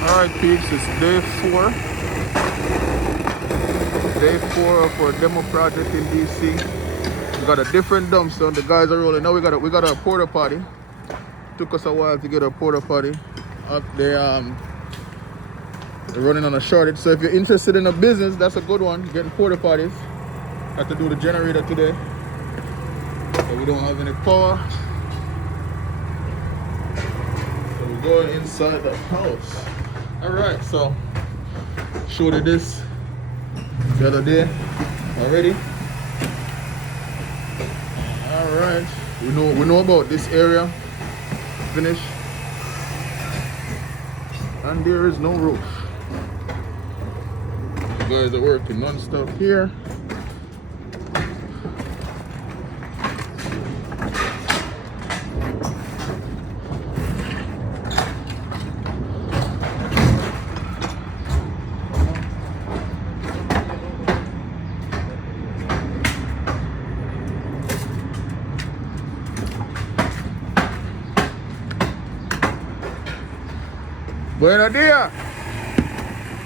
Alright peeps, it's day 4. Day 4 of our demo project in DC. We got a different dumpster. The guys are rolling. Now we got a porta potty. Took us a while to get a porta potty. They're running on a shortage. So if you're interested in a business, that's a good one. Getting porta potties. Got to do the generator today. So we don't have any power. So we're going inside the house. Alright, so showed you this the other day already. Alright, we know about this area. Finish. And there is no roof. The guys are working non-stop here. Buenos días.